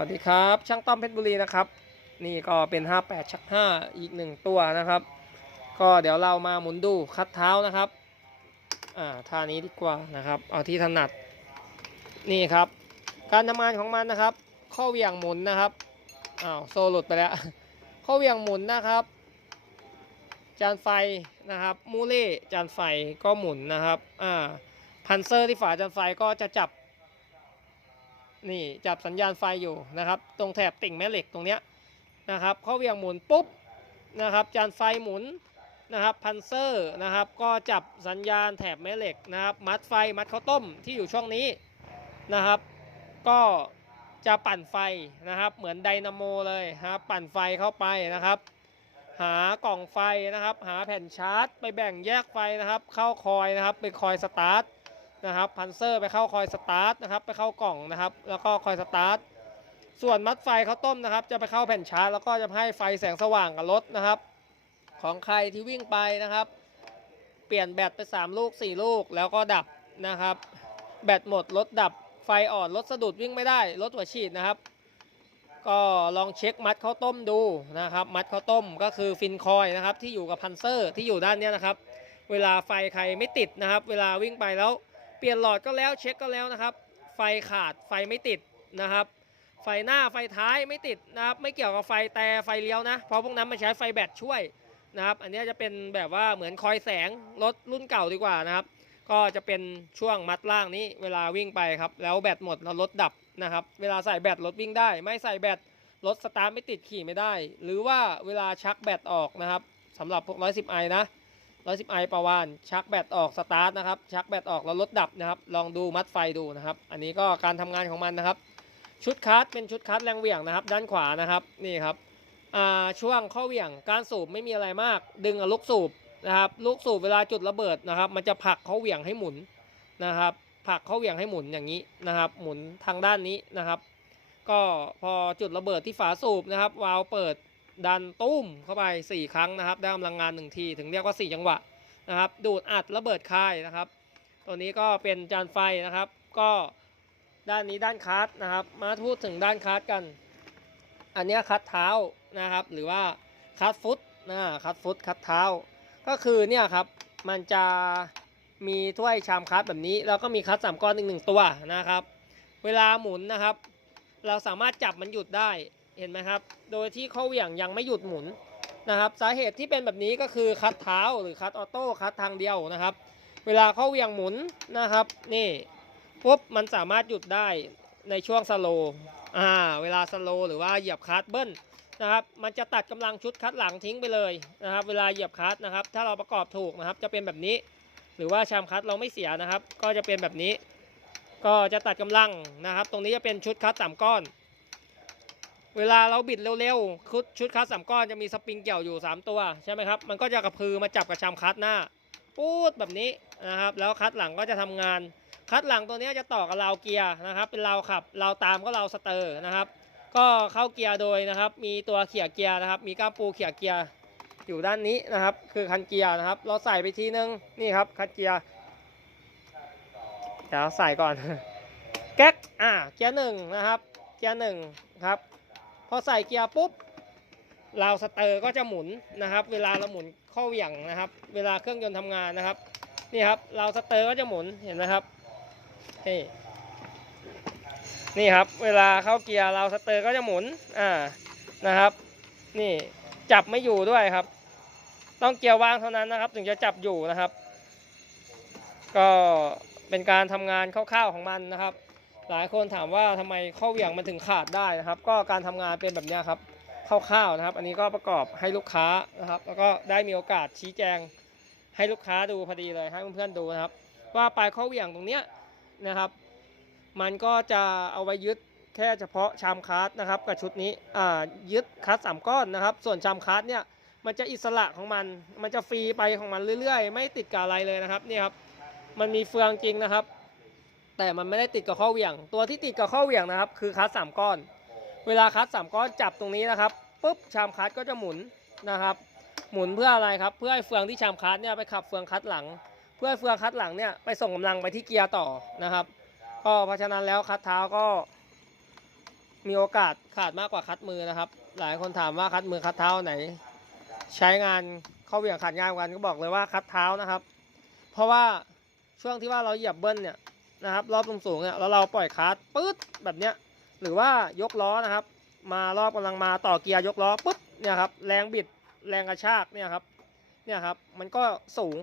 วัสดีครับ ช่างต้อมเพชรบุรีนะครับ นี่ก็เป็น 58 ชัก 5 อีกหนึ่งตัวนะครับ ก็เดี๋ยวเรามาหมุนดูคัดเท้านะครับอ่าท่านี้ดีกว่านะครับ เอาที่ถนัดนี่ครับ การทำงานของมันนะครับ ข้อเหวี่ยงหมุนนะครับอ้าวโซหลุดไปแล้ว ข้อเหวี่ยงหมุนนะครับ จานไฟนะครับ มูเล่จานไฟก็หมุนนะครับอ่าพันเซอร์ที่ฝาจานไฟก็จะจับ นี่จับสัญญาณไฟอยู่นะครับ ตรงแถบติ่งแม่เหล็กตรงเนี้ยนะครับเขาเวียงหมุนปุ๊บนะครับ จานไฟหมุนนะครับพันเซอร์นะครับก็จับสัญญาณแถบแม่เหล็กนะครับ มัดไฟมัดข้าวต้มที่อยู่ช่องนี้นะครับ ก็จะปั่นไฟนะครับ เหมือนไดนาโมเลยครับปั่นไฟเข้าไปนะครับ หากล่องไฟนะครับ หาแผ่นชาร์จ ไปแบ่งแยกไฟนะครับ เข้าคอยนะครับเป็นคอยสตาร์ท นะครับพันเซอร์ไปเข้าคอยสตาร์ทนะครับไปเข้ากล่องนะครับ แล้วก็คอยสตาร์ทส่วนมัดไฟเขาต้มนะครับ จะไปเข้าแผ่นชาร์จแล้วก็จะให้ไฟแสงสว่างกับรถนะครับ ของใครที่วิ่งไปนะครับ เปลี่ยนแบตไป 3 ลูก 4 ลูกแล้วก็ดับนะครับ แบตหมดรถดับไฟอ่อนรถสะดุดวิ่งไม่ได้รถหัวฉีดนะครับ ก็ลองเช็คมัดข้าวต้มดูนะครับ มัดข้าวต้มก็คือฟินคอยนะครับที่อยู่กับพันเซอร์ที่อยู่ด้านนี้นะครับ เวลาไฟใครไม่ติดนะครับ เวลาวิ่งไปแล้ว เปลี่ยนหลอดก็แล้วเช็คก็แล้วนะครับ ไฟขาดไฟไม่ติดนะครับ ไฟหน้าไฟท้ายไม่ติดนะครับไม่เกี่ยวกับไฟแต่ไฟเลี้ยวนะเพราะพวกนั้นมันใช้ไฟแบตช่วยนะครับอันนี้จะเป็นแบบว่าเหมือนคอยแสงรถรุ่นเก่าดีกว่านะครับ ก็จะเป็นช่วงมัดล่างนี้เวลาวิ่งไปครับ แล้วแบตหมดแล้วรถดับนะครับ เวลาใส่แบตรถวิ่งได้ ไม่ใส่แบตรถสตาร์ทไม่ติดขี่ไม่ได้ หรือว่าเวลาชักแบตออกนะครับสำหรับพวก 110i นะ 110 i ประวานชักแบตออกสตาร์ทนะครับ ชักแบตออกแล้วรถดับนะครับ ลองดูมัดไฟดูนะครับ อันนี้ก็การทำงานของมันนะครับ ชุดคัสเป็นชุดคัสแรงเหวี่ยงนะครับ ด้านขวานะครับนี่ครับอ่าช่วงข้อเหวี่ยงการสูบไม่มีอะไรมาก ดึงลูกสูบนะครับ ลูกสูบเวลาจุดระเบิดนะครับ มันจะผลักข้อเหวี่ยงให้หมุนนะครับผลักข้อเหวี่ยงให้หมุนอย่างนี้นะครับ หมุนทางด้านนี้นะครับ ก็พอจุดระเบิดที่ฝาสูบนะครับ วาล์วเปิด ดันตุ้มเข้าไป 4 ครั้งนะครับได้กำลังงาน 1 ที ถึงเรียกว่า 4 จังหวะนะครับ ดูดอัดระเบิดคายนะครับ ตัวนี้ก็เป็นจานไฟนะครับ ก็ด้านนี้ด้านคัสนะครับ มาพูดถึงด้านคัสกัน อันนี้คัดเท้านะครับ หรือว่าคัดฟุตนะคัดฟุตคัดเท้า ก็คือเนี่ยครับมันจะมีถ้วยชามคัสแบบนี้ แล้วก็มีคัสสามก้อนอีกหนึ่งตัวนะครับ เวลาหมุนนะครับ เราสามารถจับมันหยุดได้ เห็นไหมครับ โดยที่ข้อเหวี่ยงยังไม่หยุดหมุนนะครับ สาเหตุที่เป็นแบบนี้ก็คือคัดเท้าหรือคัดออโต้คัดทางเดียวนะครับ เวลาเข้าเหวียงหมุนนะครับ นี่ปุ๊บมันสามารถหยุดได้ในช่วงสโลอ่าเวลาสโลหรือว่าเหยียบคัดเบิ้ลนะครับ มันจะตัดกำลังชุดคัดหลังทิ้งไปเลยนะครับ เวลาเหยียบคัดนะครับ ถ้าเราประกอบถูกนะครับ จะเป็นแบบนี้ หรือว่าชามคัดเราไม่เสียนะครับ ก็จะเป็นแบบนี้ ก็จะตัดกำลังนะครับ ตรงนี้จะเป็นชุดคัดสามก้อน เวลาเราบิดเร็วๆชุดชุดคัสสามก้อนจะมีสปริงเกี่ยวอยู่ 3 ตัวใช่ไหมครับ มันก็จะกระพือมาจับกับชามคัสหน้าปูดแบบนี้นะครับ แล้วคัสหลังก็จะทำงาน คัสหลังตัวนี้จะต่อกับราวเกียร์นะครับ เป็นราวขับราวตามก็ราวสเตอร์นะครับ ก็เข้าเกียร์โดยนะครับ มีตัวเขี่ยเกียร์นะครับ มีก้ามปูเขี่ยเกียร์อยู่ด้านนี้นะครับ คือคันเกียร์นะครับ เราใส่ไปทีนึงนี่ครับคันเกียร์เดี๋ยวใส่ก่อนแก๊กอ่าเกียร์หนึ่งนะครับ เกียร์หนึ่งครับ พอใส่เกียร์ปุ๊บราวสเตอร์ก็จะหมุนนะครับ เวลาเราหมุนเข้าเหวี่ยงนะครับ เวลาเครื่องยนต์ทำงานนะครับนี่ครับราวสเตอร์ก็จะหมุนเห็นไหมครับนี่นี่ครับเวลาเข้าเกียร์ราวสเตอร์ก็จะหมุนอ่านะครับ นี่จับไม่อยู่ด้วยครับ ต้องเกียร์ว่างเท่านั้นนะครับ ถึงจะจับอยู่นะครับ ก็เป็นการทำงานคร่าวๆของมันนะครับ หลายคนถามว่าทำไมข้อเหวี่ยงมันถึงขาดได้นะครับ ก็การทำงานเป็นแบบนี้ครับคร่าวๆนะครับ อันนี้ก็ประกอบให้ลูกค้านะครับ แล้วก็ได้มีโอกาสชี้แจงให้ลูกค้าดูพอดีเลยให้เพื่อนๆดูนะครับ ว่าปลายข้อเหวี่ยงตรงเนี้ยนะครับ มันก็จะเอาไว้ยึดแค่เฉพาะชามคัสนะครับกับชุดนี้อ่ายึดคัสสามก้อนนะครับ ส่วนชามคัสเนี่ยมันจะอิสระของมัน มันจะฟรีไปของมันเรื่อยๆ ไม่ติดกับอะไรเลยนะครับนี่ครับ มันมีเฟืองจริงนะครับ แต่มันไม่ได้ติดกับข้อเหวี่ยง ตัวที่ติดกับข้อเหวี่ยงนะครับ คือคัสสามก้อน เวลาคัสสามก้อนจับตรงนี้นะครับปุ๊บชามคัสก็จะหมุนนะครับ หมุนเพื่ออะไรครับ เพื่อให้เฟืองที่ชามคัสเนี่ยไปขับเฟืองคัสหลัง เพื่อให้เฟืองคัสหลังเนี่ยไปส่งกำลังไปที่เกียร์ต่อนะครับ ก็เพราะฉะนั้นแล้วคัสเท้าก็ มีโอกาสขาดมากกว่าคัดมือนะครับ หลายคนถามว่าคัดมือคัดเท้าไหน ใช้งานข้าเหวี่ยงขาดง่ายกว่ากันก็บอกเลยว่าคัดเท้านะครับ เพราะว่าช่วงที่ว่าเราเหยียบเบิ้ลเนี่ย นะครับ รอบสูงๆเนี่ยแล้วเราปล่อยคลัสปึ๊ดแบบเนี้ยหรือว่ายกล้อนะครับ มารอบกำลังมาต่อเกียร์ยกล้อปึ๊ดเนี่ยครับแรงบิดแรงกระชากเนี่ยครับเนี่ยครับมันก็สูง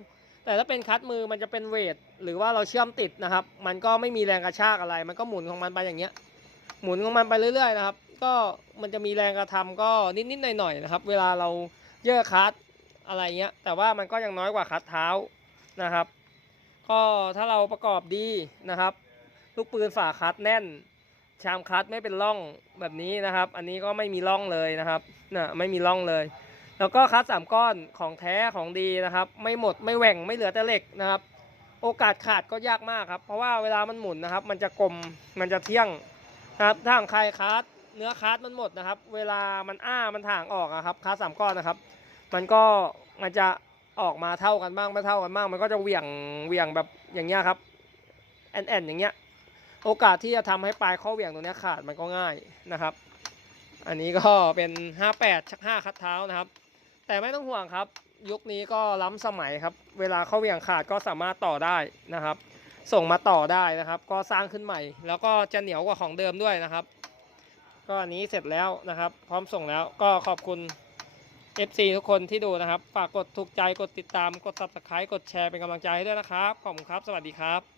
แต่ถ้าเป็นคัดมือมันจะเป็นเวทหรือว่าเราเชื่อมติดนะครับ มันก็ไม่มีแรงกระชากอะไร มันก็หมุนของมันไปอย่างเงี้ย หมุนของมันไปเรื่อยๆนะครับ ก็มันจะมีแรงกระทำก็นิดๆหน่อยๆนะครับ เวลาเราเยอะคัดอะไรเงี้ยแต่ว่ามันก็ยังน้อยกว่าคัดเท้านะครับ ก็ถ้าเราประกอบดีนะครับ ลูกปืนฝาคัดแน่น ชามคัดไม่เป็นร่องแบบนี้นะครับ อันนี้ก็ไม่มีร่องเลยนะครับน่ะไม่มีร่องเลย แล้วก็คัดสามก้อนของแท้ของดีนะครับ ไม่หมดไม่แหว่งไม่เหลือแต่เหล็กนะครับ โอกาสขาดก็ยากมากครับ เพราะว่าเวลามันหมุนนะครับ มันจะกลมมันจะเที่ยงนะครับถ้าของใครคัดเนื้อคัดมันหมดนะครับ เวลามันอ้ามันถ่างออกอะครับคัดสามก้อนนะครับ มันก็มันจะ ออกมาเท่ากันบ้างไม่เท่ากันบ้างมันก็จะเหวี่ยงเหวี่ยงแบบอย่างเงี้ยครับแอนแอนอย่างเงี้ยโอกาสที่จะทำให้ปลายข้อเหวี่ยงตรงนี้ขาดมันก็ง่ายนะครับ อันนี้ก็เป็น 58 ชัก 5 คัดเท้านะครับ แต่ไม่ต้องห่วงครับ ยุคนี้ก็ล้ำสมัยครับ เวลาข้าเหวี่ยงขาดก็สามารถต่อได้นะครับ ส่งมาต่อได้นะครับ ก็สร้างขึ้นใหม่ แล้วก็จะเหนียวกว่าของเดิมด้วยนะครับ ก็อันนี้เสร็จแล้วนะครับ พร้อมส่งแล้วก็ขอบคุณ FC ทุกคนที่ดูนะครับ ฝากกดถูกใจกดติดตามกด subscribe กดแชร์เป็นกำลังใจให้ด้วยนะครับ ขอบคุณครับ สวัสดีครับ